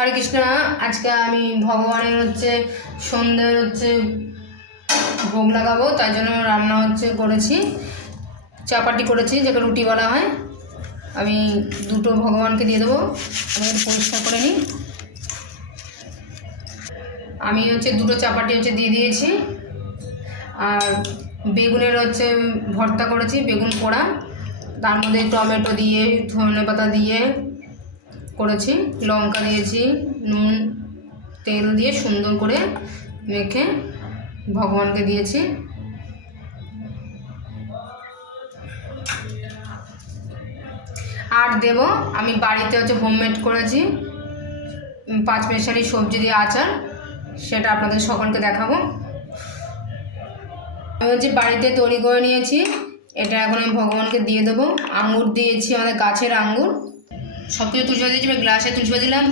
হরে কৃষ্ণ। আজকে আমি ভগবানের সন্ধ্যে ভোগ লাগাবো, তাই জন্য রান্না করেছি, চাপাটি করেছি, যেটা রুটি বলা হয়। আমি দুটো ভগবানকে দিয়ে দেবো। আমি একটু পরিষ্কার করে নিই। আমি দুটো চাপাটি দিয়ে দিয়েছি। আর বেগুনের ভর্তা করেছি, বেগুন পোড়া, তার মধ্যে টমেটো দিয়ে ধনেপাতা দিয়ে করেছি, লঙ্কা দিয়েছি, নুন তেল দিয়ে সুন্দর করে মেখে ভগবানকে দিয়েছি। আর দেব আমি বাড়িতে হোমমেড করেছি 5 মেশালি সবজি দিয়ে আচার, সেটা আপনাদের সকলকে দেখাবো। আমি বাড়িতে তৈরি করে নিয়েছি, এটা এখন আমি ভগবানকে দিয়ে দেবো। আঙুর দিয়েছি, আমাদের গাছের আঙুর। সব কিছু তুলসী দিয়েছি, গ্লাসে তুলসী দিলাম।